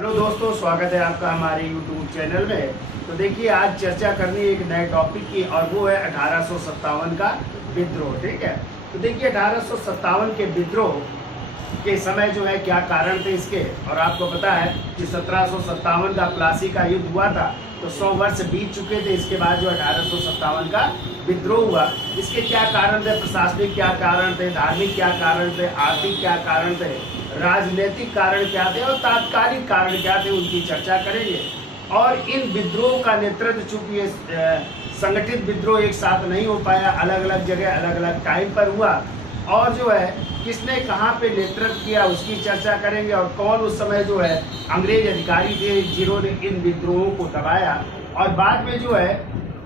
Hello दोस्तों, स्वागत है आपका हमारे YouTube चैनल में। तो देखिए, आज चर्चा करनी है एक नए टॉपिक की, और वो है 1857 का विद्रोह। ठीक है, तो देखिए 1857 के विद्रोह के समय जो है क्या कारण थे इसके। और आपको पता है कि 1757 का प्लासी का युद्ध हुआ था, तो 100 वर्ष बीत चुके थे। इसके बाद जो 1857 का विद्रोह हुआ, इसके क्या कारण थे? प्रशासनिक क्या कारण थे, धार्मिक क्या कारण थे, आर्थिक क्या कारण थे, राजनीतिक कारण क्या थे और तात्कालिक कारण क्या थे, उनकी चर्चा करेंगे। और इन विद्रोह का नेतृत्व, चूंकि ये संगठित विद्रोह एक साथ नहीं हो पाया, अलग अलग जगह अलग अलग टाइम पर हुआ, और जो है किसने कहाँ पे नेतृत्व किया उसकी चर्चा करेंगे। और कौन उस समय जो है अंग्रेज अधिकारी थे जिन्होंने इन विद्रोहों को दबाया, और बाद में जो है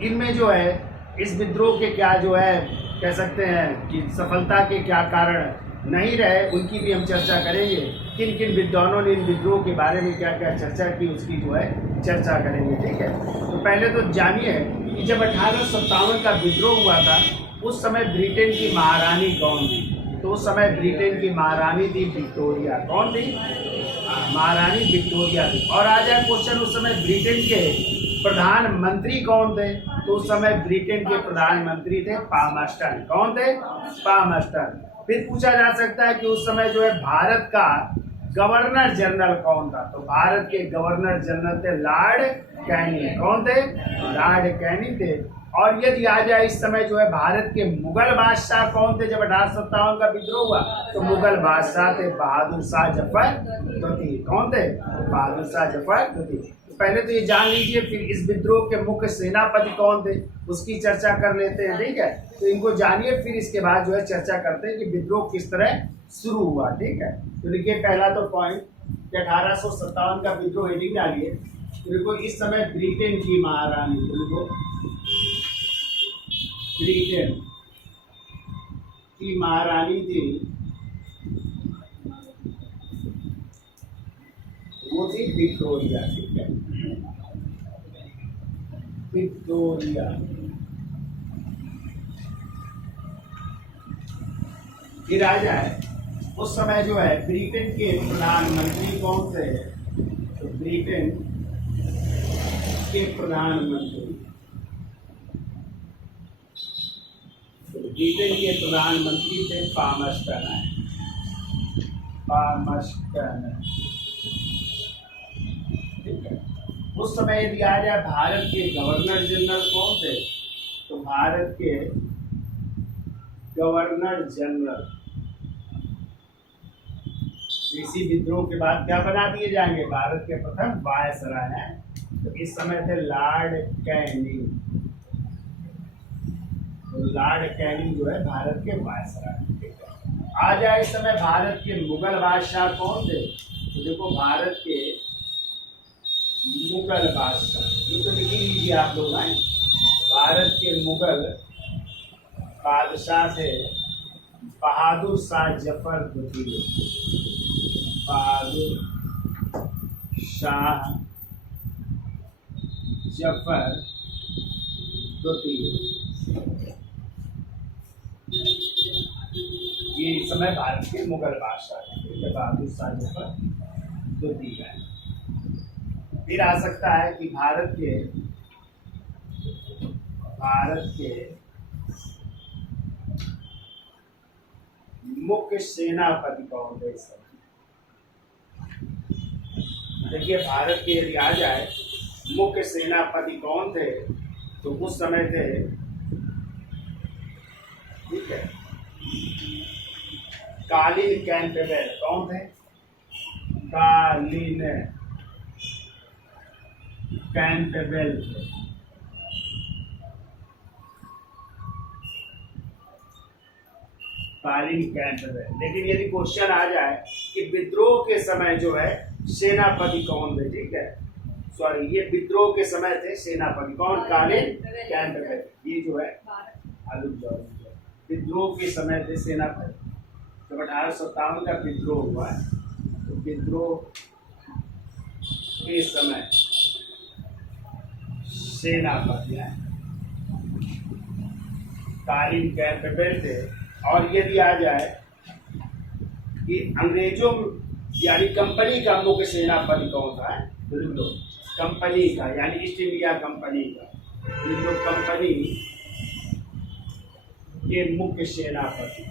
इनमें जो है इस विद्रोह के क्या जो है कह सकते हैं कि सफलता के क्या कारण नहीं रहे, उनकी भी हम चर्चा करेंगे। किन किन विद्वानों ने इन विद्रोह के बारे में क्या क्या चर्चा की, उसकी जो है चर्चा करेंगे। ठीक है, तो पहले तो जानिए कि जब 1857 का विद्रोह हुआ था, उस समय ब्रिटेन की महारानी कौन थी? तो उस समय ब्रिटेन की महारानी थी विक्टोरिया। कौन थी? महारानी विक्टोरिया थी। और आ जाए क्वेश्चन, उस समय ब्रिटेन के प्रधानमंत्री कौन थे? तो उस समय ब्रिटेन के प्रधानमंत्री थे पामस्टन। कौन थे? पामस्टन। फिर पूछा जा सकता है कि उस समय जो है भारत का गवर्नर जनरल कौन था? तो भारत के गवर्नर जनरल थे लॉर्ड कैनिंग। कौन थे? लॉर्ड कैनिंग थे। और यदि आ जाए इस समय जो है भारत के मुगल बादशाह कौन थे? जब 1857 का विद्रोह हुआ तो मुगल बादशाह थे बहादुर शाह जफर द्वितीय। कौन थे? बहादुर शाह जफर द्वितीय। पहले तो ये जान लीजिए, फिर इस विद्रोह के मुख्य सेनापति कौन थे उसकी चर्चा कर लेते हैं। ठीक है, तो इनको जानिए, फिर इसके बाद जो है चर्चा करते हैं कि विद्रोह किस तरह शुरू हुआ। ठीक है, तो देखिए पहला तो पॉइंट 1857 का विद्रोह हेडिंग डालिए। तो देखो, इस समय ब्रिटेन की महारानी, देखो ब्रिटेन की महारानी थी, वो थी विक्टोरिया। ठीक है, विक्टोरिया। फिर आ जाए उस समय जो है ब्रिटेन के प्रधानमंत्री कौन थे? तो ब्रिटेन के प्रधानमंत्री, ब्रिटेन के प्रधानमंत्री थे पामस्टन। पामस्टन। ठीक है, उस समय यदि आ जाए भारत के गवर्नर जनरल कौन थे? तो भारत के गवर्नर जनरल इसी विद्रोह के बाद क्या बना दिए जाएंगे? भारत के प्रथम वायसराय हैं। तो इस समय थे लॉर्ड कैनिंग। तो लॉर्ड कैनिंग जो है भारत के वायसराय। आ जाए इस समय भारत के मुगल बादशाह कौन थे? तो देखो, भारत के मुगल बादशाह, ये तो लिख लीजिए आप लोग हैं। भारत के मुगल बादशाह थे बहादुर शाह जफर द्वितीय। बहादुर शाह जफर द्वितीय। ये इस समय भारत के मुगल बादशाह थे, बहादुर शाह जफर द्वितीय है। फिर आ सकता है कि भारत के मुख्य सेनापति कौन थे? देखिए, भारत के यदि आ जाए मुख्य सेनापति कौन थे, तो उस समय थे, ठीक है, कालिन कैंपबेल। कौन थे? कालिन कैंपबेल थे। कालिन कैंपबेल। लेकिन यदि क्वेश्चन आ जाए कि विद्रोह के समय जो है सेनापति कौन थे? ठीक है, सॉरी, ये विद्रोह के समय थे सेनापति कौन? कालिन कैंपबेल। ये जो है विद्रोह के समय थे सेनापति। जब 1857 का विद्रोह हुआ है, तो विद्रोह के समय सेनापति हैं कालिन कैंपबेल थे। और यदि आ जाए कि अंग्रेजों यानी कंपनी का मुख्य सेनापति कौन था? लिख लो कंपनी का, यानी ईस्ट इंडिया कंपनी का। लिख लो कंपनी के मुख्य सेनापति।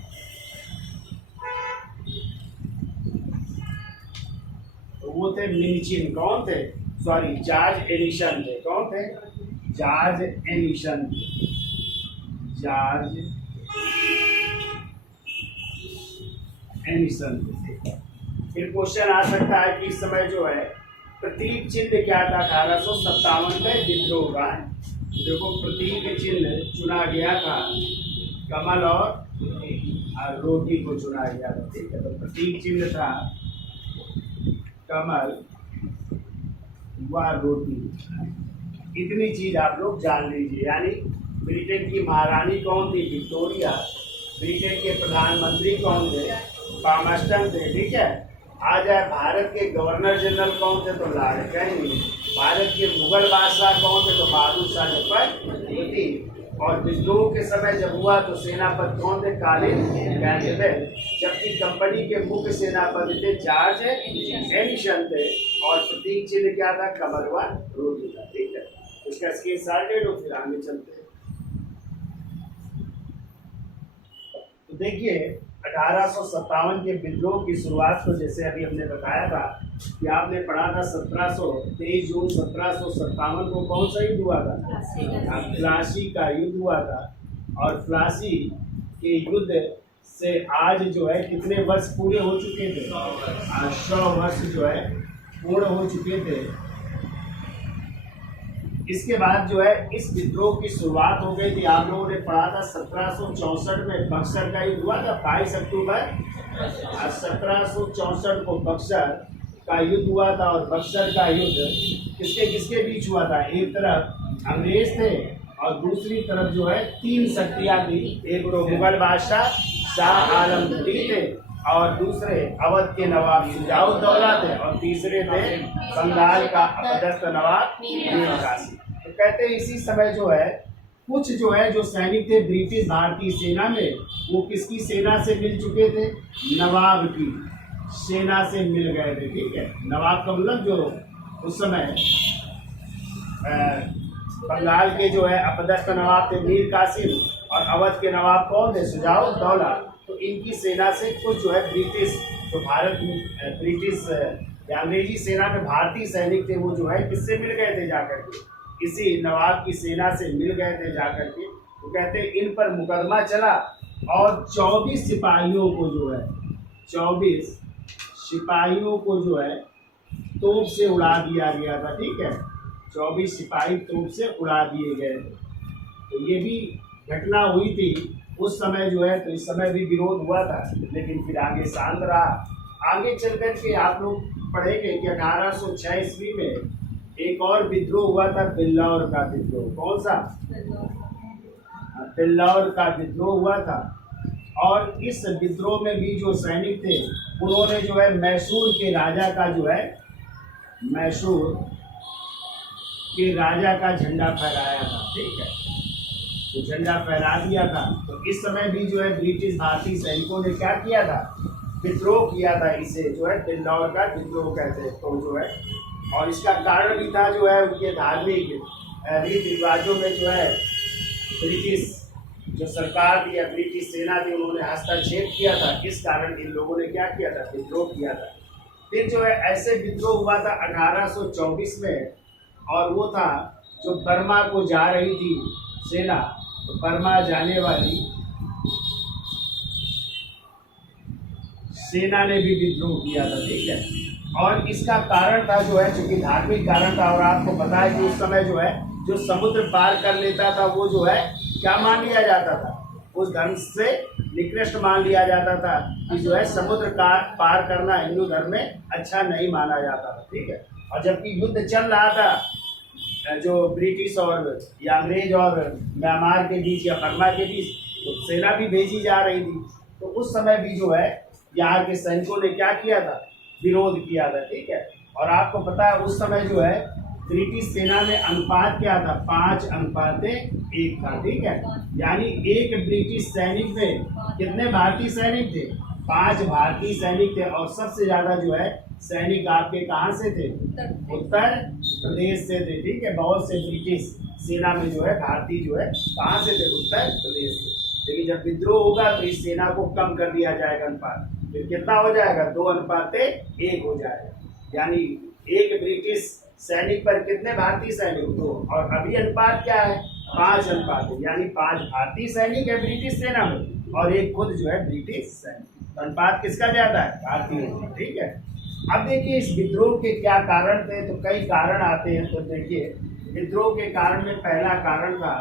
तो वो थे मिन्चिन। कौन थे? सॉरी, जॉर्ज एडिसन थे। कौन थे? George Edison. George Edison. फिर क्वेश्चन आ सकता है कि इस समय जो है प्रतीक चिन्ह क्या था 1857 में विद्रोह का? देखो प्रतीक चिन्ह चुना गया था कमल और रोटी को चुना गया था। ठीक है, तो प्रतीक चिन्ह था कमल व रोटी। इतनी चीज आप लोग जान लीजिए। यानी ब्रिटेन की महारानी कौन थी? विक्टोरिया। ब्रिटेन के प्रधानमंत्री कौन थे? पामस्टन थे। ठीक है। आ जाए भारत के गवर्नर जनरल कौन थे? तो लॉर्ड कैनिंग। भारत के मुगल बादशाह कौन थे? तो बहादुर शाह जफर। और विद्रोह के समय जब हुआ तो सेनापति कौन थे? कालिन कैनिबेल। जबकि कंपनी के मुख्य सेनापति थे जॉर्ज एडिसन थे। और प्रतीक चिन्ह क्या था? कमल व रोटी था। ठीक है, इसका स्क्रीनशॉट ले लो, फिर आगे चलते हैं। तो देखिए 1857 के विद्रोह की शुरुआत को जैसे अभी हमने बताया था कि आपने पढ़ा था 23 जून 1757 को कौन सा युद्ध हुआ था? प्लासी का युद्ध हुआ था। और प्लासी के युद्ध से आज जो है कितने वर्ष पूरे हो चुके थे? 100 वर्ष जो है पूर्ण हो चुके थे। इसके बाद जो है इस विद्रोह की शुरुआत हो गई थी। आप लोगों ने पढ़ा था 1764 में बक्सर का युद्ध हुआ था। 22 अक्टूबर 1764 को बक्सर का युद्ध हुआ था। और बक्सर का युद्ध किसके किसके बीच हुआ था? एक तरफ अंग्रेज थे और दूसरी तरफ जो है 3 शक्तियां थी। एक तो मुगल बादशाह शाह आलम द्वितीय थे, और दूसरे अवध के नवाब शुजाउद्दौला थे, और तीसरे थे बंगाल का अपदस्थ नवाब मीर कासिम। तो कहते हैं इसी समय जो है कुछ जो है जो सैनिक थे ब्रिटिश भारतीय सेना में, वो किसकी सेना से मिल चुके थे? नवाब की सेना से मिल गए थे। ठीक है, नवाब का मतलब जो उस समय बंगाल के जो है अपदस्थ नवाब थे मीर कासिम, और अवध के नवाब कौन थे? शुजाउद्दौला। तो इनकी सेना से कुछ जो है ब्रिटिश जो भारत ब्रिटिश या अंग्रेजी सेना में भारतीय सैनिक थे वो जो है किससे मिल गए थे जाकर के? किसी नवाब की सेना से मिल गए थे जाकर के। तो कहते हैं इन पर मुकदमा चला और 24 सिपाहियों को जो है 24 सिपाहियों को जो है तोप से उड़ा दिया गया था। ठीक है, 24 सिपाही तोप से उड़ा दिए गए थे। तो ये भी घटना हुई थी उस समय जो है। तो इस समय भी विरोध हुआ था, लेकिन फिर आगे शांत रहा। आगे चल कर के आप लोग पढ़ेंगे कि 1806 ईस्वी में एक और विद्रोह हुआ था, बिल्लौर का विद्रोह। कौन सा? बिल्लौर का विद्रोह हुआ था। और इस विद्रोह में भी जो सैनिक थे उन्होंने जो है मैसूर के राजा का जो है मैसूर के राजा का झंडा फहराया था। ठीक है, तो झंडा फहरा दिया था। तो इस समय भी जो है ब्रिटिश भारतीय सैनिकों ने क्या किया था? विद्रोह किया था। इसे जो है बिल्लौर का विद्रोह कहते हैं। तो जो है और इसका कारण भी था जो है उनके धार्मिक रीति रिवाजों में जो है ब्रिटिश जो सरकार थी या ब्रिटिश सेना थी उन्होंने हस्तक्षेप किया था। इस कारण इन लोगों ने क्या किया था? विद्रोह किया था। फिर जो है ऐसे विद्रोह हुआ था 1824 में, और वो था जो बर्मा को जा रही थी सेना। तो बर्मा जाने वाली सेना ने भी विद्रोह किया था। ठीक है, और इसका कारण था जो है चूंकि धार्मिक कारण था। और आपको पता है कि उस समय जो है जो समुद्र पार कर लेता था वो जो है क्या मान लिया जाता था? उस धर्म से निकृष्ट मान लिया जाता था कि जो है समुद्र का पार करना हिंदू धर्म में अच्छा नहीं माना जाता था। ठीक है, और जबकि युद्ध चल रहा था जो ब्रिटिश और या अंग्रेज और म्यांमार के बीच या बर्मा के बीच, तो सेना भी भेजी जा रही थी। तो उस समय भी जो है यहाँ के सैनिकों ने क्या किया था? विरोध किया था। ठीक है, और आपको पता है उस समय जो है ब्रिटिश सेना में अनुपात क्या था? 5:1 था। ठीक है, यानी एक ब्रिटिश सैनिक में कितने भारतीय सैनिक थे? 5 भारतीय सैनिक थे। और सबसे ज्यादा जो है सैनिक आपके कहाँ से थे? उत्तर प्रदेश से थे, ठीक है। बहुत से ब्रिटिश सेना में जो है भारतीय जो है कहाँ से थे? उत्तर प्रदेश से। लेकिन जब विद्रोह होगा तो इस सेना को कम कर दिया जाएगा अनुपात, फिर कितना हो जाएगा? 2:1 हो जाएगा। यानी एक ब्रिटिश सैनिक पर कितने भारतीय सैनिक? 2। और अभी अनुपात क्या है? 5 अनुपात है। यानी 5 भारतीय सैनिक है ब्रिटिश सेना में और एक खुद जो है ब्रिटिश सैनिक। तो अनुपात किसका ज्यादा है? भारतीय, ठीक है। अब देखिए इस विद्रोह के क्या कारण थे, तो कई कारण आते हैं। तो देखिए विद्रोह के कारण में पहला कारण था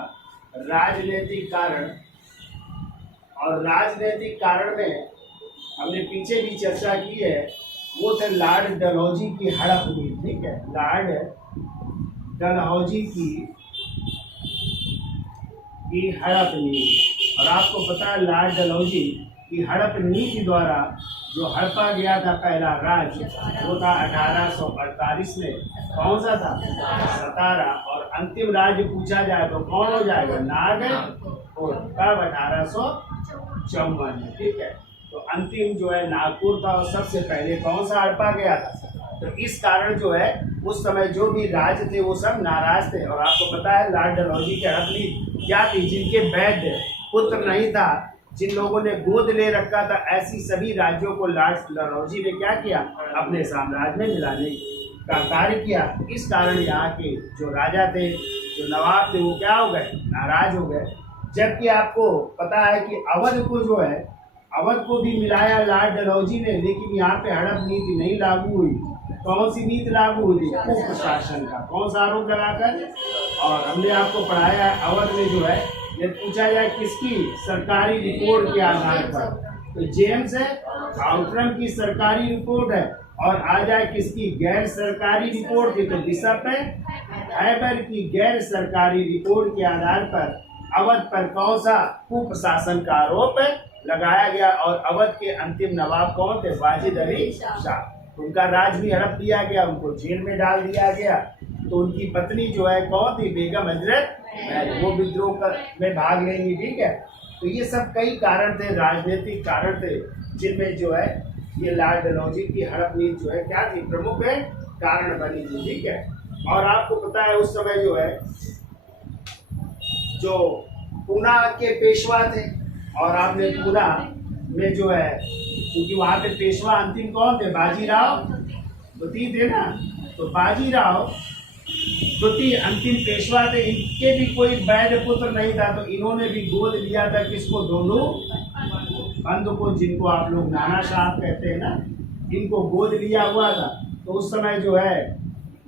राजनीतिक कारण, और राजनीतिक कारण में हमने पीछे भी चर्चा की है, वो थे लॉर्ड डलहौजी की हड़प हुई, ठीक है। लॉर्ड डलहौजी की हड़प नीति, और आपको पता है लॉर्ड डलहौजी की हड़प नीति द्वारा जो हड़पा गया था पहला राज्य वो था 1848 में। कौन सा था? सतारा। और अंतिम राज्य पूछा जाए तो कौन हो जाएगा? नागपुर। कब? 1854 में, ठीक है। तो अंतिम जो है नागपुर था और सबसे पहले कौन सा हड़पा गया था? तो इस कारण जो है उस समय जो भी राज्य थे वो सब नाराज थे। और आपको पता है लॉर्ड डलहौजी की हड़प नीति क्या थी? जिनके वैध पुत्र नहीं था, जिन लोगों ने गोद ले रखा था, ऐसी सभी राज्यों को लॉर्ड डलहौजी ने क्या किया? अपने साम्राज्य में मिलाने का कार्य किया। इस कारण यहाँ के जो राजा थे, जो नवाब थे, वो क्या हो गए? नाराज हो गए। जबकि आपको पता है कि अवध को जो है, अवध को भी मिलाया लॉर्ड डलहौजी ने, लेकिन यहाँ पे हड़प नीति नहीं लागू हुई। कौन सी नीति लागू हुई थी? कुप्रशासन का। कौन सा आरोप लगाकर? और हमने आपको पढ़ाया अवध में जो है, ये पूछा जाए किसकी? सरकारी रिपोर्ट के आधार पर, तो जेम्स है आउटरम की सरकारी रिपोर्ट है, और आ जाए किसकी? गैर सरकारी रिपोर्ट की, तो बिशप है हैबर की गैर सरकारी रिपोर्ट के आधार पर अवध पर कौन सा? कुप्रशासन का आरोप लगाया गया। और अवध के अंतिम नवाब कौन थे? वाजिद अली शाह। उनका राज भी हड़प दिया गया, उनको जेल में डाल दिया गया। तो उनकी पत्नी जो है कौन थी? बेगम हजरत महल, वो विद्रोह में भाग लेंगी, ठीक है। तो ये सब कई कारण थे, राजनीतिक कारण थे, जिनमें जो है ये लॉर्ड डलहौजी की हड़प नीति जो है क्या थी? प्रमुख है कारण बनी थी, ठीक है। और आपको पता है उस समय जो है जो पूना के पेशवा थे, और आपने पूना में जो है क्योंकि वहां पे पेशवा अंतिम कौन थे? बाजीराव द्वितीय थे ना। तो बाजीराव द्वितीय अंतिम पेशवा थे। इनके भी कोई वैध पुत्र नहीं था, तो इन्होंने भी गोद लिया था किसको? दोनों बंधु को, जिनको आप लोग नाना साहब कहते हैं ना, इनको गोद लिया हुआ था। तो उस समय जो है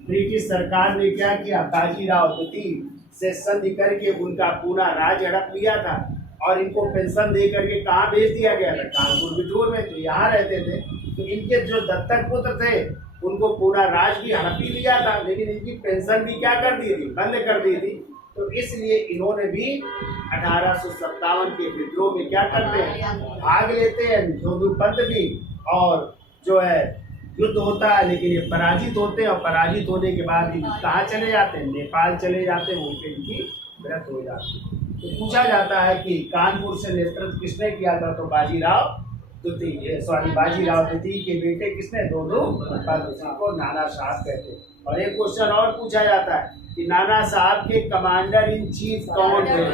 ब्रिटिश सरकार ने क्या किया? बाजीराव द्वितीय से संधि करके उनका पूरा राज हड़प लिया था, और इनको पेंशन दे करके कहाँ भेज दिया गया था? कानपुर विद्रोह में। तो यहाँ रहते थे, तो इनके जो दत्तक पुत्र थे उनको पूरा राज भी हड़प ही लिया था, लेकिन इनकी पेंशन भी क्या कर दी थी? बंद कर दी थी। तो इसलिए इन्होंने भी 1857 के विद्रोह में क्या करते हैं? भाग लेते हैं, दोनों पंथ भी, और जो है युद्ध होता है, लेकिन ये पराजित होते हैं। और पराजित होने के बाद कहाँ चले जाते हैं? नेपाल चले जाते हैं, वहीं पे इनकी मृत्यु हो जाती है। तो पूछा जाता है कि कानपुर से नेतृत्व किसने किया था? तो बाजीराव द्वितीय के बेटे किसने? दोनों को नाना साहब कहते हैं। और एक क्वेश्चन और पूछा जाता है कि नाना साहब के कमांडर इन चीफ कौन थे?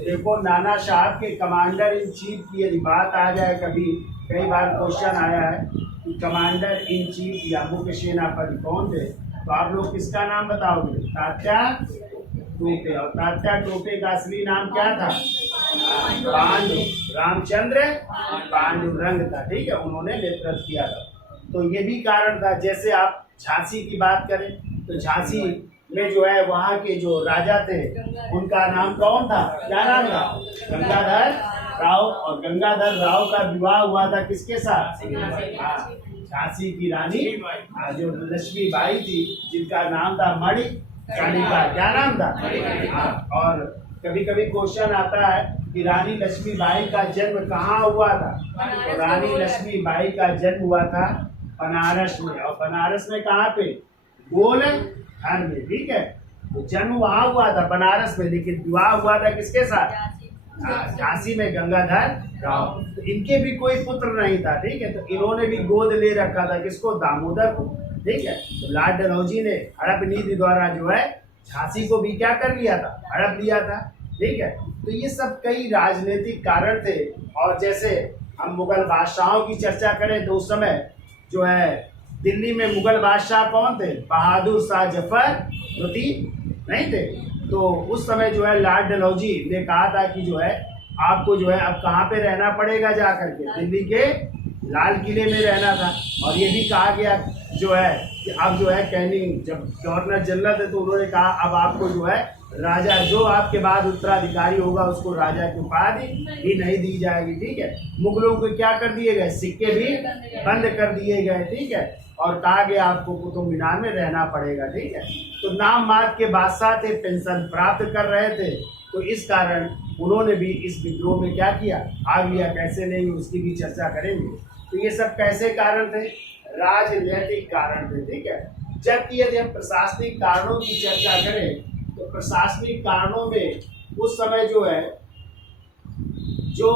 देखो नाना साहब के कमांडर इन चीफ की यदि बात आ जाए, कभी कई बार क्वेश्चन आया है कि कमांडर इन चीफ या मुख्य सेनापति कौन थे, तो आप लोग किसका नाम बताओगे? तात्या टोपे। और तात्या टोपे का असली नाम क्या था? पांडु रामचंद्र पांडुरंग था, ठीक है। उन्होंने नेतृत्व किया था। तो ये भी कारण था। जैसे आप झांसी की बात करें तो झांसी में जो है वहाँ के जो राजा थे उनका नाम कौन था? क्या नाम था? गंगाधर राव। और गंगाधर राव का विवाह हुआ था किसके साथ? झांसी की रानी जो लक्ष्मीबाई थी, जिनका नाम था मणि कर्णिका। क्या नाम था? और कभी कभी क्वेश्चन आता है कि रानी लक्ष्मीबाई का जन्म कहाँ हुआ था? तो रानी लक्ष्मीबाई का जन्म हुआ था बनारस में। और बनारस में कहाँ पे? गोलघर में, ठीक है। तो जन्म वहाँ हुआ था बनारस में, लेकिन विवाह हुआ था किसके साथ? झांसी में गंगाधर राव। तो इनके भी कोई पुत्र नहीं था, ठीक है। तो इन्होंने भी गोद ले रखा था, किसको, दामोदर को, ठीक है। तो लॉर्ड डलहौजी ने हड़प नीति द्वारा जो है झांसी को भी क्या कर लिया था, हड़प लिया था, ठीक है। तो ये सब कई राजनीतिक कारण थे। और जैसे हम मुगल बादशाहों की चर्चा करें तो उस समय जो है दिल्ली में मुगल बादशाह कौन थे, बहादुर शाह जफर नहीं थे। तो उस समय जो है लॉर्ड डलहौजी ने कहा था कि जो है आपको जो है अब कहाँ पे रहना पड़ेगा, जा करके दिल्ली के लाल किले में रहना था। और ये भी कहा गया जो है कि अब जो है कैनिंग जब गवर्नर जनरल थे तो उन्होंने कहा अब आपको जो है राजा, जो आपके बाद उत्तराधिकारी होगा उसको राजा की उपाधि भी नहीं दी जाएगी, ठीक है। मुगलों को क्या कर दिए गए, सिक्के भी बंद कर दिए गए, ठीक है। और कहा गया आपको कुतुब मीनार में रहना पड़ेगा, ठीक है। तो नाम मात्र के बादशाह थे, पेंशन प्राप्त कर रहे थे, तो इस कारण उन्होंने भी इस विद्रोह में क्या किया, भाग लिया। कैसे नहीं, उसकी भी चर्चा करेंगे। तो ये सब कैसे कारण थे, राजनीतिक कारण थे, ठीक है। जबकि यदि हम प्रशासनिक कारणों की चर्चा करें तो प्रशासनिक कारणों में उस समय जो है जो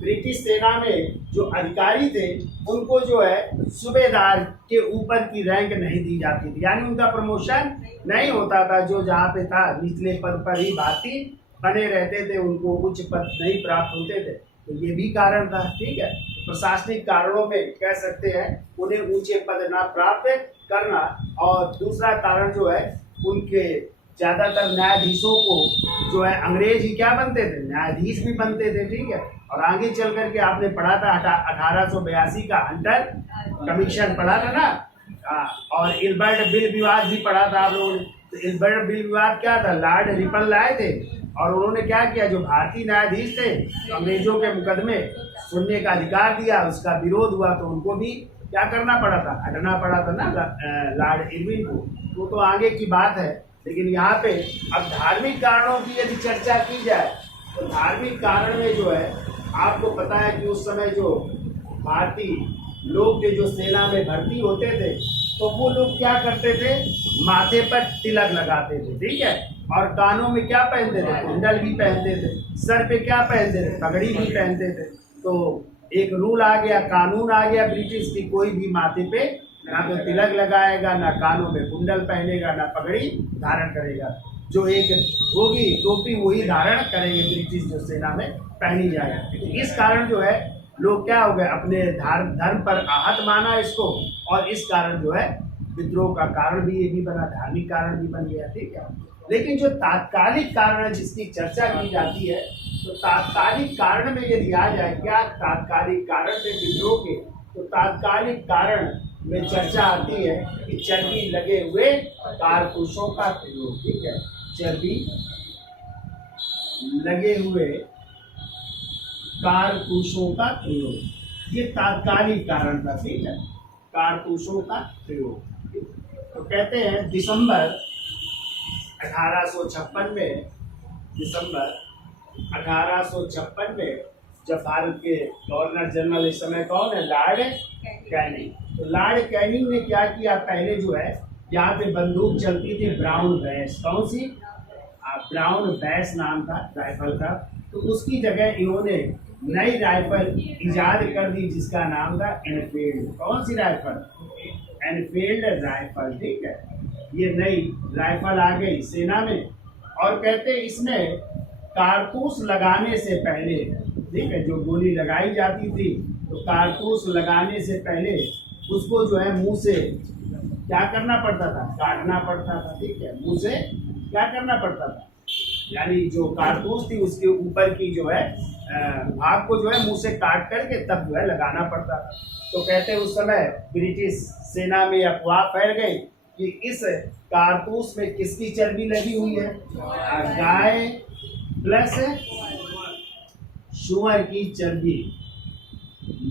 ब्रिटिश सेना में जो अधिकारी थे उनको जो है सूबेदार के ऊपर की रैंक नहीं दी जाती थी, यानी उनका प्रमोशन नहीं होता था। जो जहाँ पे था निचले पद पर ही भारतीय बने रहते थे, उनको उच्च पद नहीं प्राप्त होते थे। तो ये भी कारण था, ठीक है। प्रशासनिक कारणों में कह सकते हैं उन्हें ऊंचे पद ना प्राप्त करना। और दूसरा कारण जो है उनके ज्यादातर न्यायाधीशों को जो है अंग्रेज ही क्या बनते थे, न्यायाधीश भी बनते थे, ठीक है। और आगे चल करके आपने पढ़ा था 1882 का हंटर कमीशन पढ़ा था ना, और इल्बर्ट बिल विवाद भी पढ़ा था आप लोगों ने। तो इल्बर्ट बिल विवाद क्या था, लॉर्ड रिपन लाए थे और उन्होंने क्या किया, जो भारतीय न्यायाधीश थे तो अंग्रेजों के मुकदमे सुनने का अधिकार दिया, उसका विरोध हुआ तो उनको भी क्या करना पड़ा था, हटना पड़ा था ना लॉर्ड इरविन को। तो आगे की बात है। लेकिन यहाँ पे अब धार्मिक कारणों की यदि चर्चा की जाए तो धार्मिक कारण में जो है आपको पता है कि उस समय जो भारतीय लोग थे जो सेना में भर्ती होते थे तो वो लोग क्या करते थे, माथे पर तिलक लगाते थे, ठीक है। और कानों में क्या पहनते थे, कुंडल भी पहनते थे, सर पे क्या पहनते थे, पगड़ी भी पहनते थे। तो एक रूल आ गया, कानून आ गया ब्रिटिश की, कोई भी माथे पे ना तो तिलक लगाएगा, ना कानों में कुंडल पहनेगा, ना पगड़ी धारण करेगा। जो एक होगी टोपी वही धारण करेंगे ब्रिटिश जो सेना में पहनी जाएगी। इस कारण जो है लोग क्या हो गए, अपने धर्म पर आहत माना इसको, और इस कारण जो है विद्रोह का कारण भी ये भी बना, धार्मिक कारण भी बन गया, ठीक है। लेकिन जो तात्कालिक कारण है जिसकी चर्चा की जाती है, तो तात्कालिक कारण में यदि आ जाए, क्या तात्कालिक कारण थे विद्रोह के, तो तात्कालिक कारण में चर्चा आती है कि चर्बी लगे हुए कारतूसों का प्रयोग, ठीक है। चर्बी लगे हुए कारतूसों का प्रयोग, ये तात्कालिक कारण था, ठीक है, कारतूसों का प्रयोग। तो कहते हैं दिसंबर 1856 में, दिसंबर 1856 में जब भारत के गवर्नर जनरल इस समय कौन है, लॉर्ड कैनिंग। तो लॉर्ड कैनिंग ने क्या किया, पहले जो है यहाँ पे बंदूक चलती थी ब्राउन बैस, कौन सी, ब्राउन बैस नाम था राइफल का। तो उसकी जगह इन्होंने नई राइफल इजाद कर दी जिसका नाम था एनफील्ड। कौन सी राइफल, एनफील्ड राइफल, ठीक है। ये नई राइफल आ गई सेना में, और कहते इसमें कारतूस लगाने से पहले, ठीक है, जो गोली लगाई जाती थी तो कारतूस लगाने से पहले उसको जो है मुंह से क्या करना पड़ता था, काटना पड़ता था, ठीक है। मुंह से क्या करना पड़ता था, यानी जो कारतूस थी उसके ऊपर की जो है भाग को जो है मुंह से काट करके तब जो है लगाना पड़ता था। तो कहते उस समय ब्रिटिश सेना में अफवाह फैल गई कि इस कारतूस में किसकी चर्बी लगी हुई है, गाय प्लस सुअर की चर्बी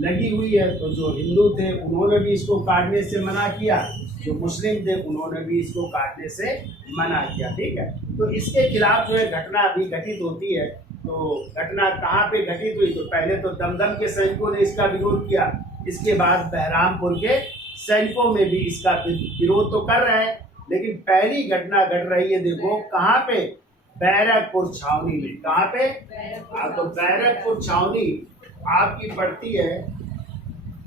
लगी हुई है। तो जो हिंदू थे उन्होंने भी इसको काटने से मना किया, जो मुस्लिम थे उन्होंने भी इसको काटने से मना किया, ठीक है। तो इसके खिलाफ जो है घटना अभी घटित होती है। तो घटना कहाँ पे घटित हुई, तो पहले तो दमदम के सैनिकों ने इसका विरोध किया, इसके बाद बहरामपुर के सैनिकों में भी इसका विरोध तो कर रहे हैं। लेकिन पहली घटना घट रही है, देखो कहाँ पे, बैरकपुर छावनी में। कहाँ पे? तो बैरकपुर छावनी आपकी पड़ती है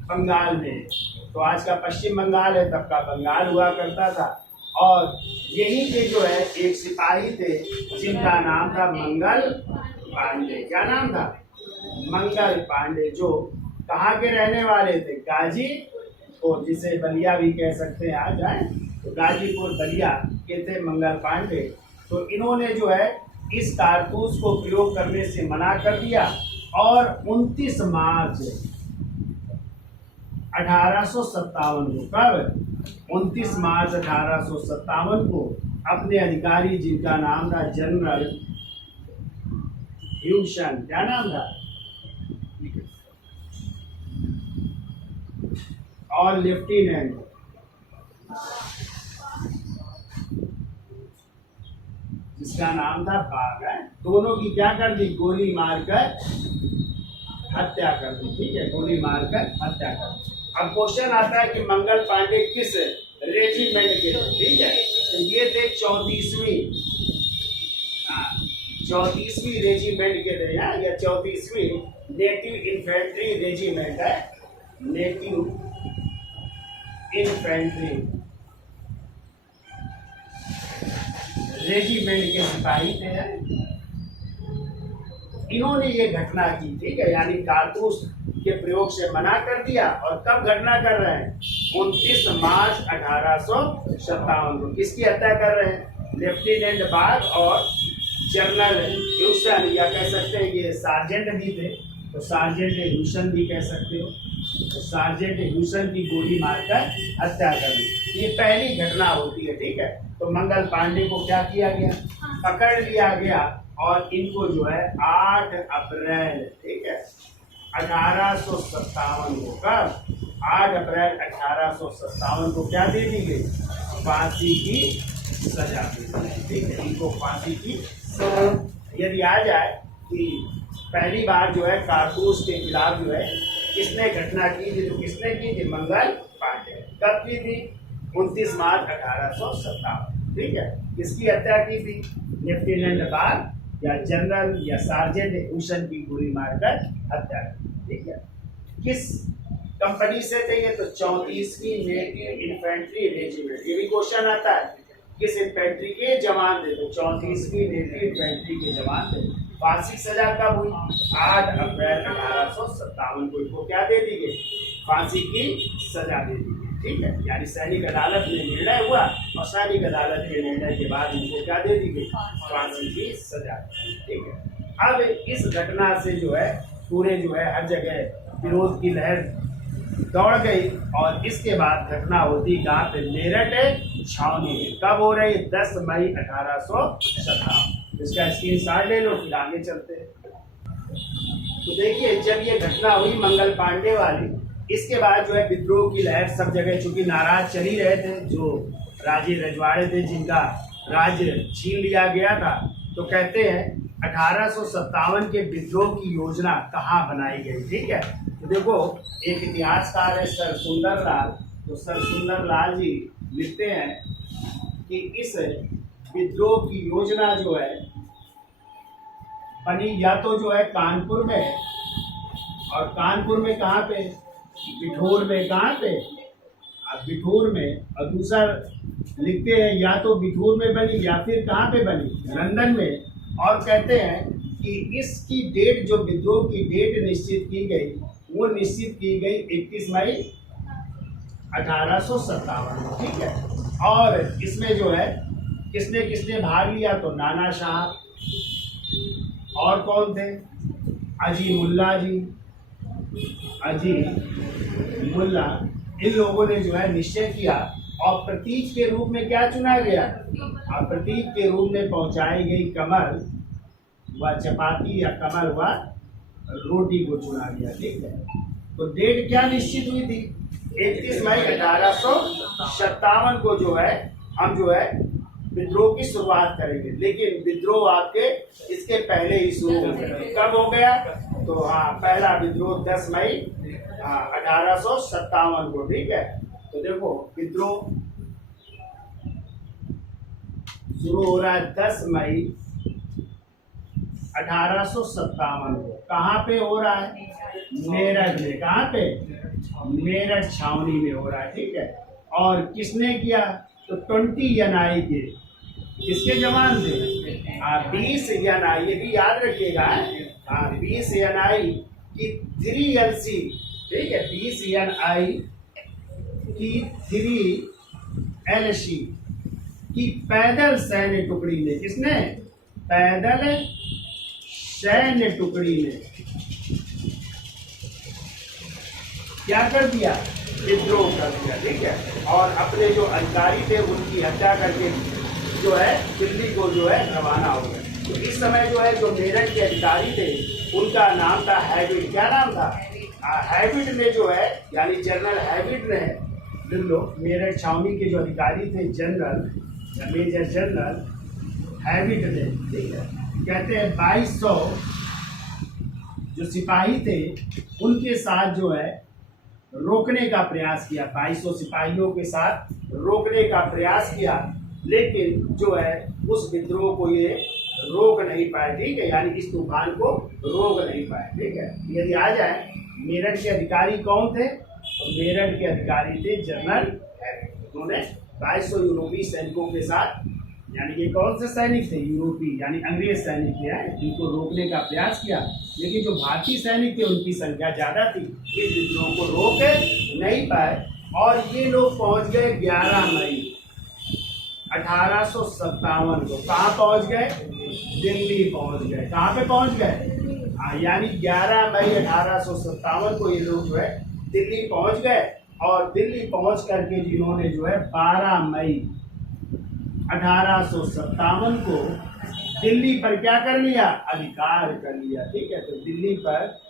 बंगाल में। तो आज का पश्चिम बंगाल है, तब का बंगाल हुआ करता था। और यही के जो है एक सिपाही थे जिनका नाम था मंगल पांडे। क्या नाम था? मंगल पांडे, जो कहाँ के रहने वाले थे? गाजीपुर, जिसे बलिया भी कह सकते हैं आज आए, तो गाजीपुर बलिया के थे मंगल पांडे। तो इन्होंने जो है इस कारतूस को प्रयोग करने से मना कर दिया और 29 मार्च 1857 को, कब? 29 मार्च 1857 को अपने अधिकारी, जिनका नाम था जनरल ह्यूसन, क्या नाम था? और लेफ्टिनेंट जिसका नाम था बाग, है, दोनों की क्या कर दी? गोली मारकर हत्या कर दी। ठीक है, गोली मारकर हत्या कर दी। अब क्वेश्चन आता है कि मंगल पांडे किस रेजिमेंट के थे? ठीक है, तो ये थे 34वीं रेजिमेंट के थे, या 34वीं नेटिव इन्फेंट्री रेजिमेंट है। नेटिव इन्फेंट्री रेजिमेंट के सिपाही थे। इन्होंने ये घटना की। ठीक है, यानी कारतूस के प्रयोग से मना कर दिया। और कब घटना कर रहे हैं? 29 मार्च 1857 को। किसकी हत्या कर रहे हैं? लेफ्टिनेंट बाग और जनरल ह्यूसन, या कह सकते हैं ये सार्जेंट भी थे, तो सार्जेंट ह्यूसन भी कह सकते हो। तो सार्जेंट ह्यूसन की गोली मारकर हत्या कर दी। ये पहली घटना होती है। ठीक है, तो मंगल पांडे को क्या किया गया? पकड़ लिया गया और इनको जो है 8 अप्रैल, ठीक है, 1857 को, कब? 8 अप्रैल 1857 को क्या दे दी गई? फांसी की सजा दी गई। ठीक है, इनको फांसी की सजा। यदि आ जाए कि पहली बार जो है कारतूस के खिलाफ जो है किसने घटना की थी, तो किसने की थी? मंगल पांडे। कब की थी? 29 मार्च 1857। ठीक है, किसकी हत्या की थी? लेफ्टिनेंट बाग या जनरल या सार्जेंट ह्यूसन की गोली मारकर हत्या की। ठीक है, किस कंपनी से थे ये? तो 34वीं नेटिव इन्फेंट्री रेजिमेंट। ये भी क्वेश्चन आता है, किस इन्फेंट्री के जवान थे? तो 34वीं नेटिव इन्फेंट्री के जवान थे। फांसी सजा कब हुई? 8 अप्रैल 1857 को इनको क्या दे दी गई? फांसी की सजा दे दी गई। ठीक है, यानी सैनिक अदालत में निर्णय हुआ और सैनिक अदालत के निर्णय के बाद इनको क्या दे दी गई? फांसी की सजा। ठीक है, अब इस घटना से जो है पूरे जो है हर जगह विरोध की लहर दौड़ गई। और इसके बाद घटना होती कहाँ पे? मेरठ छावनी में। कब हो रही? 10 मई 1857। इसका स्क्रीनशॉट ले लो, फिर आगे चलते हैं। तो देखिए, जब ये घटना हुई मंगल पांडे वाली, इसके बाद जो है विद्रोह की लहर सब जगह, चूंकि नाराज चल ही रहे थे, जो राजे रजवाड़े थे जिनका राज्य छीन लिया गया था, तो कहते हैं 1857 के विद्रोह की योजना कहाँ बनाई गई। ठीक है, तो देखो एक इतिहासकार है सर सुंदर लाल, तो सर सुंदर लाल जी लिखते हैं कि इस विद्रोह की योजना जो है बनी या तो जो है कानपुर में, और कानपुर में कहाँ पे? बिठूर में। कहाँ पे? बिठूर में। और दूसरा लिखते हैं या तो बिठूर में बनी या फिर कहाँ पे बनी? लंदन में। और कहते हैं कि इसकी डेट, जो विद्रोह की डेट निश्चित की गई, वो निश्चित की गई 31 मई 1857। ठीक है, और इसमें जो है किसने किसने भाग लिया? तो नाना शाह, और कौन थे? अजी मुल्ला जी, अजी मुल्ला, इन लोगों ने जो है निश्चय किया। और प्रतीक के रूप में क्या चुना गया? और प्रतीक के रूप में पहुंचाई गई कमल व चपाती या कमल व रोटी को चुना गया। ठीक है, तो डेट क्या निश्चित हुई थी? 31 मई 1857 को जो है हम जो है विद्रोह की शुरुआत करेंगे। लेकिन विद्रोह आपके इसके पहले ही शुरू हो गया। कब हो गया? तो हाँ, पहला विद्रोह 10 मई 1857 को। ठीक है, तो देखो विद्रोह शुरू हो रहा है 10 मई 1857 को कहाँ पे हो रहा है? मेरठ में। कहाँ पे? मेरठ छावनी में हो रहा है, ठीक है। और किसने किया? तो 20 NI के, किसके जवान थे? 20 NI, ये भी याद रखिएगा। 20 NI की 3LC, ठीक है, 20 NI की 3LC की पैदल सैन्य टुकड़ी ने, किसने? पैदल सैन्य टुकड़ी ने क्या कर दिया? विद्रोह कर दिया, ठीक है। और अपने जो अधिकारी थे उनकी हत्या करके जो है दिल्ली को जो है रवाना हो गए। तो इस समय जो है जो मेरठ के अधिकारी थे उनका नाम था हैविट। क्या नाम था? हैविट ने जो है, यानी जनरल हैविट ने, मेरठ छावनी के जो अधिकारी थे जनरल या मेजर जनरल हैविट ने, ठीक है, कहते हैं 2200 जो सिपाही थे उनके साथ जो है रोकने का प्रयास किया। 2200 सिपाहियों के साथ रोकने का प्रयास किया, लेकिन जो है उस विद्रोह को ये रोक नहीं पाए, ठीक है, यानी इस तूफान को रोक नहीं पाए, ठीक है। यदि आ जाए मेरठ के अधिकारी कौन थे? तो मेरठ के अधिकारी थे जनरल हैविट। उन्होंने 2200 यूरोपीय सैनिकों के साथ, यानी ये कौन से सैनिक थे? यूरोपीय, यानी अंग्रेज सैनिक थे, इनको रोकने का प्रयास किया, लेकिन जो भारतीय सैनिक थे उनकी संख्या ज्यादा थी, इस विद्रोह को रोक नहीं पाए। और ये लोग पहुंच गए 11 मई 1857 को। कहाँ पहुंच गए? दिल्ली पहुंच गए। कहाँ पे पहुंच गए? यानी 11 मई 1857 को ये लोग जो है दिल्ली पहुंच गए। और दिल्ली पहुंच करके जिन्होंने जो है 12 मई 1857 को दिल्ली पर क्या कर लिया? अधिकार कर लिया, ठीक है। तो दिल्ली पर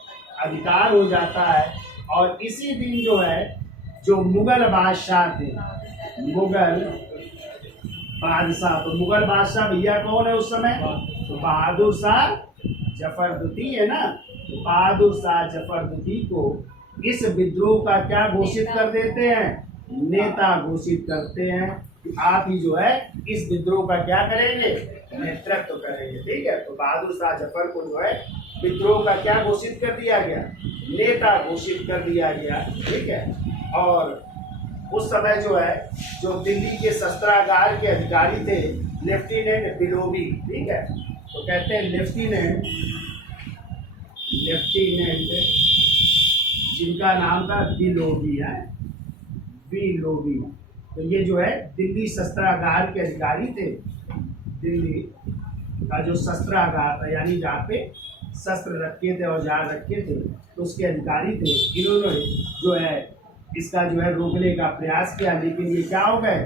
अधिकार हो जाता है। और इसी दिन जो है जो मुगल बादशाह थे, मुगल बादशाह, तो मुगल बादशाह भैया कौन है उस समय? तो बहादुर शाह जफरदुती है ना। तो बहादुर शाह जफरदुती को इस विद्रोह का क्या घोषित कर देते हैं? नेता घोषित करते हैं। आप ही जो है इस विद्रोह का क्या करेंगे? नेतृत्व करेंगे, ठीक है। तो बहादुर शाह जफर को जो है विद्रोह का क्या घोषित कर दिया गया? नेता घोषित कर दिया गया, ठीक है। और उस समय जो है जो दिल्ली के शस्त्रागार के अधिकारी थे लेफ्टिनेंट बिलोबी, ठीक है, तो कहते हैं लेफ्टिनेंट जिनका नाम था बिलोबी है, बिलोबी। तो ये जो है दिल्ली शस्त्रागार के अधिकारी थे। दिल्ली का जो शस्त्रागार था, यानी जहाँ पे शस्त्र रखे थे, औजार रखे थे, तो उसके अधिकारी थे। इन्होंने जो है इसका जो है रोकने का प्रयास किया, लेकिन ये क्या हो गए?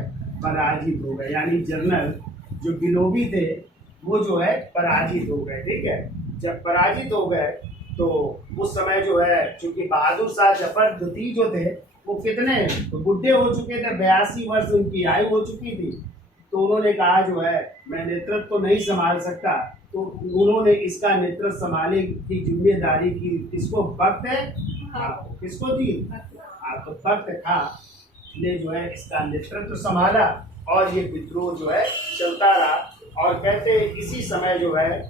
पराजित हो गए। यानी जनरल जो बिलोबी थे वो जो है पराजित हो गए, ठीक है। जब पराजित हो गए तो उस समय जो है चूंकि बहादुर शाह जफरदुती जो थे वो कितने तो बुढ़े हो चुके थे, 82 वर्ष उनकी आयु हो चुकी थी। तो उन्होंने कहा जो है मैं नेतृत्व तो नहीं संभाल सकता, तो उन्होंने इसका नेतृत्व संभालने की जिम्मेदारी की किसको? वक्त है किसको दी? तो वक्त था ने जो है इसका नेतृत्व संभाला और ये विद्रोह जो है चलता रहा। और कहते इसी समय जो है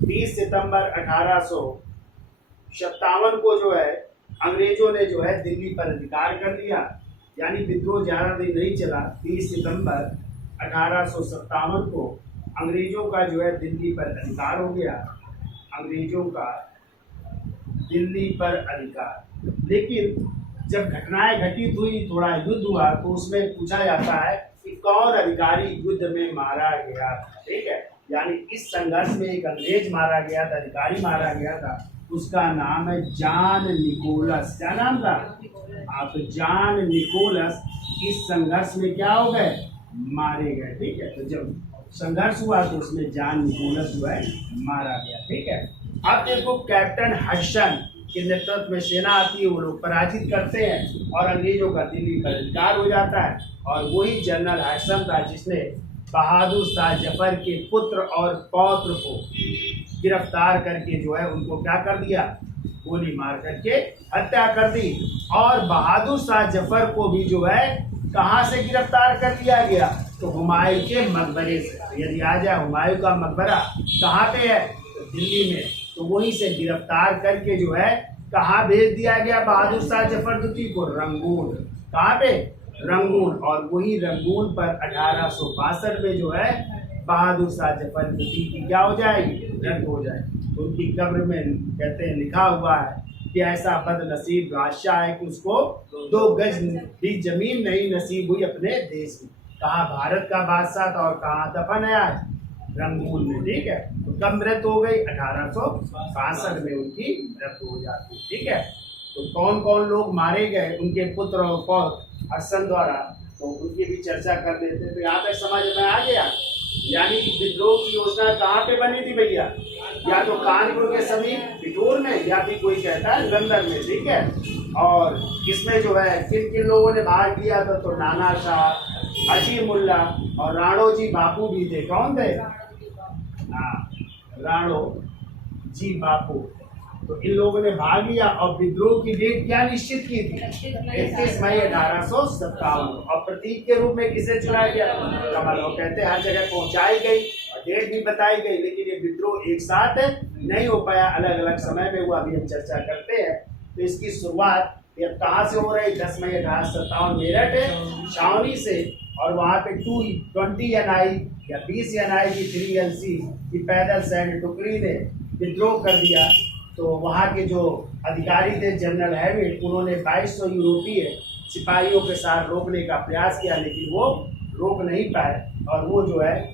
20 सितंबर 1857 को जो है अंग्रेजों ने जो है दिल्ली पर अधिकार कर लिया। यानी विद्रोह ज्यादा दिन नहीं चला। 20 सितंबर 1857 को अंग्रेजों का जो है दिल्ली पर अधिकार हो गया। अंग्रेजों का दिल्ली पर अधिकार। लेकिन जब घटनाएं घटित हुई, थोड़ा युद्ध हुआ, तो उसमें पूछा जाता है कि कौन अधिकारी युद्ध में मारा गया, ठीक है। यानी इस संघर्ष में एक अंग्रेज मारा गया था, अधिकारी मारा गया था, उसका नाम है जॉन निकोलस। क्या नाम था? आप जॉन निकोलस इस संघर्ष में क्या हो गए? मारे गए, ठीक है। तो जब संघर्ष हुआ तो उसमें जॉन निकोलस जो है मारा गया, ठीक है। अब देखो कैप्टन हडसन के नेतृत्व में सेना आती है, वो लोग पराजित करते हैं और अंग्रेजों का दिल्ली पर अधिकार हो जाता है। और वही जनरल हडसन था जिसने बहादुर शाह जफर के पुत्र और पौत्र को गिरफ्तार करके जो है उनको क्या कर दिया? गोली मार करके हत्या कर दी। और बहादुर शाह जफर को भी जो है कहाँ से गिरफ्तार कर लिया गया? तो हुमायूं के मकबरे से। यदि आ जाए हुमायूं का मकबरा कहाँ पे है? दिल्ली में, तो वहीं से गिरफ्तार करके जो है कहाँ भेज दिया गया बहादुर शाह जफर द्वितीय को? रंगून। कहाँ पे? रंगून। और वही रंगून पर 1862 में जो है बहादुर शाह जफर द्वितीय की क्या हो जाएगी? मृत्यु हो जाएगी। उनकी कब्र में कहते हैं लिखा हुआ है कि ऐसा बदनसीब बादशाह है कि उसको 2 गज भी जमीन नहीं नसीब हुई अपने देश में। कहाँ? भारत का बादशाह था और कहाँ दफन है आज? रंगून में। ठीक है, तो कब मृत्यु हो गई? 1862 में उनकी मृत्यु हो जाती है। ठीक है, तो कौन कौन लोग मारे गए उनके पुत्र और पौत्र हसन द्वारा, तो उनकी भी चर्चा कर लेते हैं। तो यहाँ तक समझ में आ गया। यानी कि विद्रोह की योजना कहाँ पे बनी थी भैया? या तो कानपुर के समीप बिठूर में, या फिर कोई कहता है लंदन में। ठीक है, और इसमें जो है किन किन लोगों ने भाग लिया था? तो नाना शाह, अजी मुल्ला और राणो जी बापू भी थे। कौन थे? राणो जी बापू। तो इन लोगों ने भाग लिया और विद्रोह की डेट क्या निश्चित की थी? 31 मई 1857। और प्रतीक के रूप में किसे चुनाया गया? कमल। और कहते हैं हर जगह पहुंचाई गई और डेट भी बताई गई, लेकिन ये विद्रोह एक साथ नहीं हो पाया, अलग अलग समय में हुआ। अभी हम चर्चा करते हैं। तो इसकी शुरुआत ये कहाँ से हो रही? 10 मई 1857 मेरठ छावनी से, और वहाँ पे 20 NI या 20 NI की 3LC की पैदल सैन्य टुकड़ी ने विद्रोह कर दिया। तो वहाँ के जो अधिकारी थे जनरल हैविट, उन्होंने 2200 यूरोपीय सिपाहियों के साथ रोकने का प्रयास किया, लेकिन वो रोक नहीं पाए। और वो जो है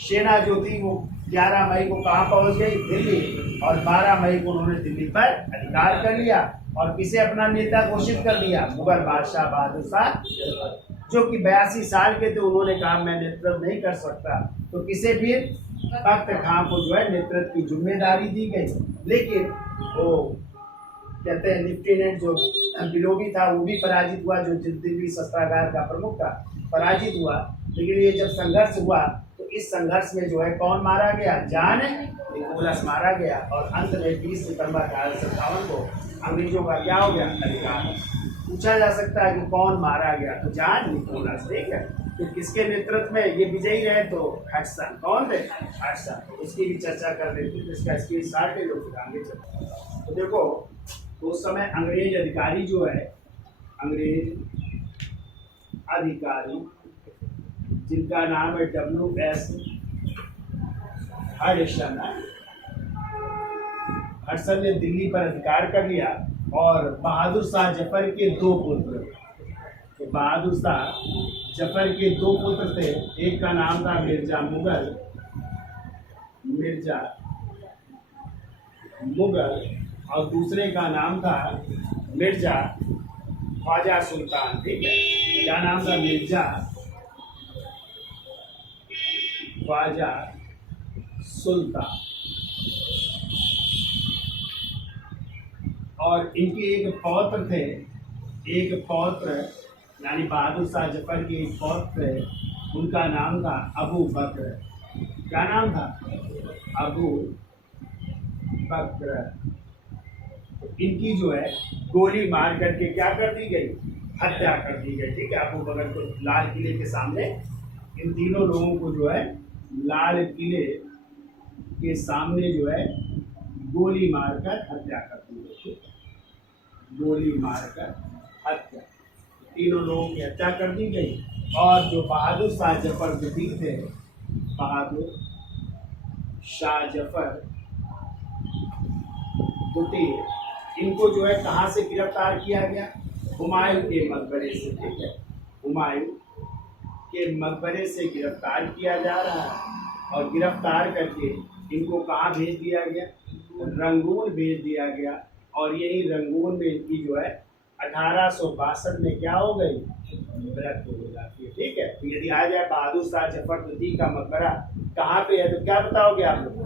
सेना जो थी वो 11 मई को कहाँ पहुँच गई? दिल्ली। और 12 मई को उन्होंने दिल्ली पर अधिकार कर लिया और किसे अपना नेता घोषित कर दिया? मुगल बादशाह बहादुर शाह, जो कि 82 साल के थे। उन्होंने कहा मैं नेतृत्व नहीं कर सकता, तो किसे फिर तख्त खां को जो है नेतृत्व की जिम्मेदारी दी गई। लेकिन वो कहते हैं लेफ्टिनेंट जो बिलोबी था वो भी पराजित हुआ, जो दिल्ली शस्त्रागार का प्रमुख था, पराजित हुआ। लेकिन ये जब संघर्ष हुआ तो इस संघर्ष में जो है कौन मारा गया? जॉन निकोलस मारा गया। और अंत में 20 सितंबर 1857 को अंग्रेजों का क्या हो गया? अधिकार। पूछा जा सकता है कि कौन मारा गया? तो जॉन निकोलस। ठीक है, तो किसके नेतृत्व में ये विजयी रहे? तो हडसन। कौन थे? हडसन। तो इसकी भी चर्चा कर देते हैं। इसका स्क्रीनशॉट ले लो, फिर आगे चलते हैं। तो देखो, तो उस समय अंग्रेज अधिकारी जो है, अंग्रेज अधिकारी जिनका नाम है WS हडसन, हडसन ने दिल्ली पर अधिकार कर लिया। और बहादुर शाह जफर के 2 पुत्र, तो बहादुर शाह जफर के 2 पुत्र थे। एक का नाम था मिर्जा मुगल और दूसरे का नाम था मिर्जा ख्वाजा सुल्तान। ठीक है, क्या नाम था? मिर्जा ख्वाजा सुल्तान। और इनके एक पौत्र थे, एक पौत्र यानी बहादुर शाह जफर के एक पौत्र थे, उनका नाम था अबू बकर। क्या नाम था? अबू बकर। इनकी जो है गोली मार करके क्या कर दी गई? हत्या कर दी गई। ठीक है, अबू बकर को लाल किले के सामने, इन तीनों लोगों को जो है लाल किले के सामने जो है गोली मारकर हत्या कर दी गई। गोली मारकर हत्या, तीनों लोगों की हत्या कर दी गई। और जो बहादुर शाह जफर द्वितीय थे, बहादुर शाह जफर द्वितीय, इनको जो है कहाँ से गिरफ्तार किया गया? हुमायूं के मकबरे से। ठीक है, हुमायूं के मकबरे से गिरफ्तार किया जा रहा है। और गिरफ्तार करके इनको कहाँ भेज दिया गया? रंगून भेज दिया गया। और यही रंगून में इनकी जो है 1862 में क्या हो गई? मृत्यु हो जाती है। ठीक है, तो यदि आ जाए बहादुर शाह जफर द्वितीय का मकबरा कहाँ पे है, तो क्या बताओगे आप लोग?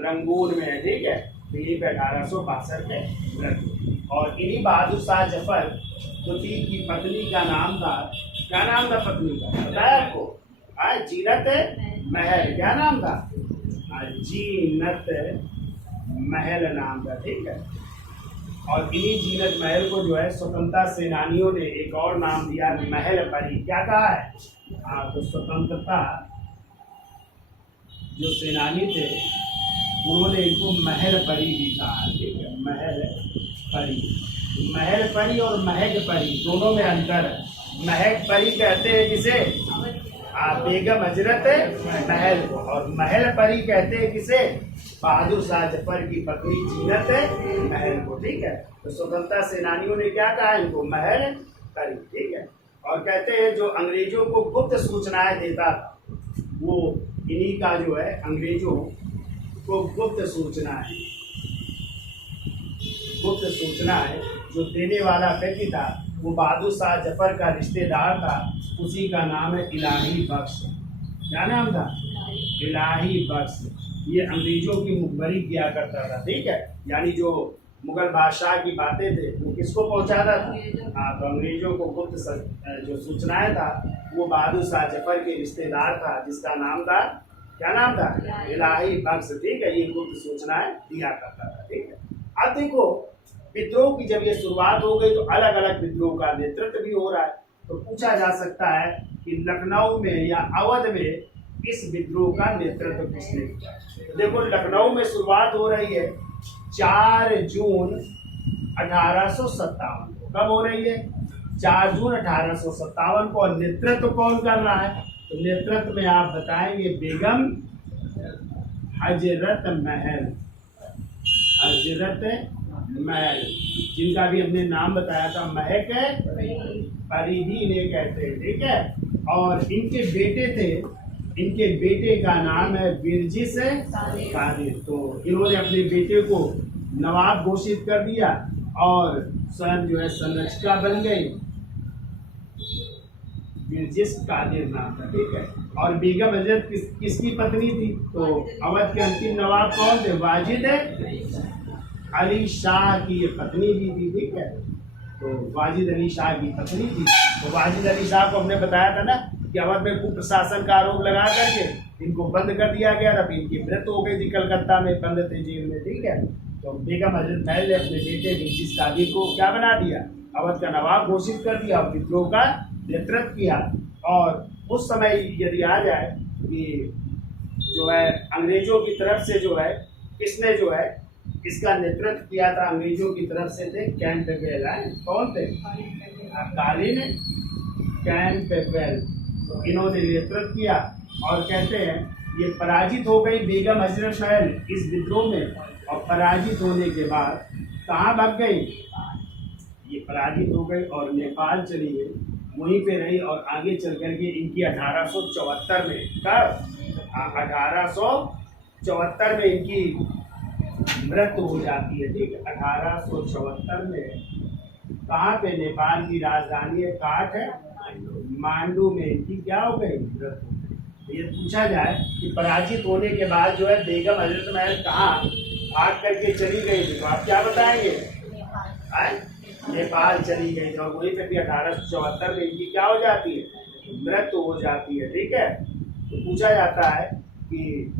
रंगून में है। ठीक है, तो यही पे 1862 में मृत्यु। और इन्हीं बहादुर शाह जफर द्वितीय की पत्नी का नाम था, क्या नाम था पत्नी का? बताया आपको? जीनत महल। क्या नाम था? जीनत महल नाम था। ठीक है, और इन्हीं जीनत महल को जो है स्वतंत्रता सेनानियों ने एक और नाम दिया, महल परी। क्या कहा है? हाँ, तो स्वतंत्रता जो सेनानी थे उन्होंने इनको महल परी भी कहा, ठीक है, महल परी। महल परी और महक परी दोनों में अंतर है। महक परी कहते हैं जिसे बेगम हजरत महल को, और महल परी कहते हैं किसे, बहादुर शाह जफर की पत्नी जीनत महल को, ठीक है। तो स्वतंत्रता सेनानियों ने क्या कहा, इनको महल परी, ठीक है। और कहते हैं जो अंग्रेजों को गुप्त सूचनाएं देता था वो इन्हीं का जो है, अंग्रेजों को गुप्त सूचनाएं जो देने वाला व्यक्ति था वो बहादुर शाह जफर का रिश्तेदार था, उसी का नाम है इलाही बख्श। क्या नाम था, इलाही बख्श। ये अंग्रेजों की मुखबरी किया करता था, ठीक है, यानी जो मुगल बादशाह की बातें थे वो किसको पहुंचाता था, हाँ, तो अंग्रेजों को गुप्त जो सूचनाएं था वो बहादुर शाह जफर के रिश्तेदार था जिसका नाम था, क्या नाम था, इलाही बख्श, ठीक है। ये गुप्त सूचनाएं दिया करता था, ठीक है। अब देखो विद्रोह की जब ये शुरुआत हो गई तो अलग अलग विद्रोह का नेतृत्व भी हो रहा है। तो पूछा जा सकता है कि लखनऊ में या अवध में इस विद्रोह का नेतृत्व किसने किया। तो देखो लखनऊ में शुरुआत हो रही है 4 जून 1857 को। कब हो रही है, 4 जून 1857 को। और नेतृत्व कौन कर रहा है, तो नेतृत्व में आप बताएंगे बेगम हजरत महल, हजरत महल, जिनका भी हमने नाम बताया था, महक परी भी इन्हें कहते हैं, ठीक है। और इनके बेटे थे, इनके बेटे का नाम है बिरजिस कादिर। तो इन्होंने अपने बेटे को नवाब घोषित कर दिया और स्वयं जो है संरक्षिका बन गई, बिरजिस कादिर नाम था, ठीक है। और बेगम हजरत किसकी पत्नी थी, तो अवध के अंतिम नवाब कौन थे, वाजिद अली शाह की ये पत्नी भी थी, ठीक है। तो वाजिद अली शाह की पत्नी थी। तो वाजिद अली शाह को हमने बताया था ना कि अवध में कुप्रशासन का आरोप लगा करके इनको बंद कर दिया गया। अब इनकी मृत्यु हो गई थी, कलकत्ता में बंद थे जेल में, ठीक है। तो बेगम हजरत महल ने अपने बेटे बिरजिस कादिर को क्या बना दिया, अवध का नवाब घोषित कर दिया और विद्रोह का नेतृत्व किया। और उस समय यदि आ जाए कि जो है अंग्रेजों की तरफ से जो है किसने जो है इसका नेतृत्व किया था, अंग्रेजों की तरफ से थे कैंपबेल। कौन थे, कालीन कैंपबेल। तो इन्होंने नेतृत्व किया और कहते हैं ये पराजित हो गई बेगम हजरत महल इस विद्रोह में। और पराजित होने के बाद कहाँ भाग गई, ये पराजित हो गई और नेपाल चली गई, वहीं पे रही। और आगे चल करके इनकी 1874 में, कब, 1874 में इनकी मृत्यु हो जाती है, ठीक है। 1874 में कहाँ पे, नेपाल की राजधानी है काठमांडू में इनकी क्या हो गई, मृत्यु। ये पूछा जाए कि पराजित होने के बाद जो है बेगम हजरत महल कहाँ भाग करके चली गई थी, तो आप क्या बताएंगे, नेपाल चली गई थी। और वहीं पे भी 1874 में इनकी क्या हो जाती है, मृत्यु हो जाती है, ठीक है। तो पूछा जाता है कि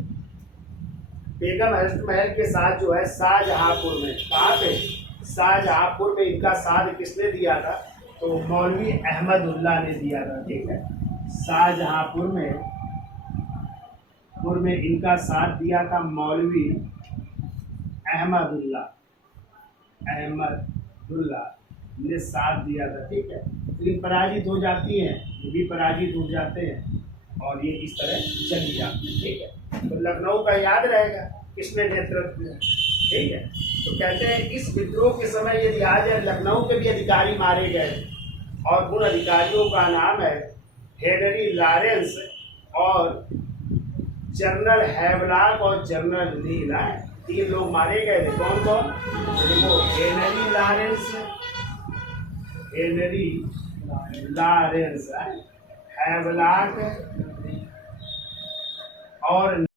बेगम हजरत महल के साथ जो है शाहजहांपुर में, कहाँ पे, शाहजहांपुर में इनका साथ किसने दिया था, तो मौलवी अहमदुल्लाह ने दिया था, ठीक है। शाहजहांपुर में इनका साथ दिया था मौलवी अहमदुल्लाह ने साथ दिया था, ठीक है। लेकिन पराजित हो जाती हैं, ये भी पराजित हो जाते हैं और ये इस तरह चली जाती है, ठीक है। तो लखनऊ का याद रहेगा किसने नेतृत्व किया, ठीक है। तो कहते हैं इस विद्रोह के समय यदि आ जाए लखनऊ के भी अधिकारी मारे गए और उन अधिकारियों का नाम है हेनरी लॉरेंस और जनरल हैवलॉक और जनरल नील। 3 लोग मारे गए थे, कौन कौन, देखो हेनरी लॉरेंस, हैवलॉक और